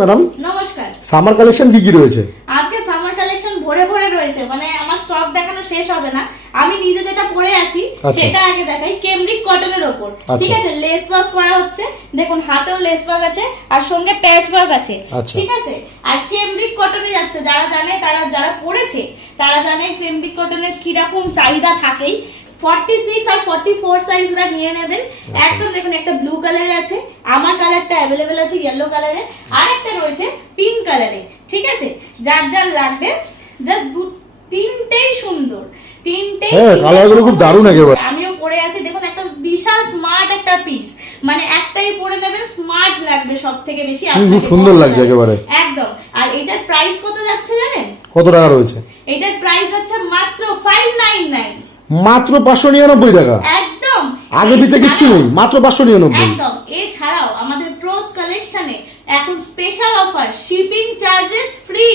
Madam নমস্কার। Summer collection কি কি রয়েছে? আজকে সামার কালেকশন ভরে ভরে রয়েছে, মানে আমার স্টক দেখানো শেষ হবে না। আমি নিজে যেটা পরে আছি সেটা আগে দেখাই। কেমব্রিক কটনের উপর, ঠিক আছে, লেস ওয়ার্ক করা হচ্ছে। দেখুন হাতেও লেস ওয়ার্ক আছে আর সঙ্গে প্যাচ ওয়ার্ক আছে, ঠিক আছে। আর কেমব্রিক কটনে যাচ্ছে, যারা জানে, যারা পরেছে তারা জানে কেমব্রিক কটনের কিরকম চাহিদা থাকেই। 46 আর 44 সাইজরা নিয়ে নেবেন। একদম দেখুন একটা ব্লু কালারে আছে, আমার কালারটা अवेलेबल আছে ইয়েলো কালারে, আর একটা রয়েছে পিঙ্ক কালারে, ঠিক আছে। যার যার লাগবে জাস্ট তিনটেই সুন্দর, তিনটেই কালারগুলো খুব দারুণ একেবারে। আমিও পরে আছি, দেখুন একটা বিশাল স্মার্ট একটা পিস, মানে একটাই পরে নেবেন, স্মার্ট লাগবে সবথেকে বেশি, খুব সুন্দর লাগছে একেবারে একদম। আর এটার প্রাইস কত যাচ্ছে জানেন? কত টাকা রয়েছে? এটার প্রাইস যাচ্ছে মাত্র 599, মাত্র 599 টাকা। একদম, আগে পিছে কিচ্ছু নেই, মাত্র 599। একদম। এছাড়াও আমাদের প্রোস কালেকশনে এখন special offer, shipping charges free.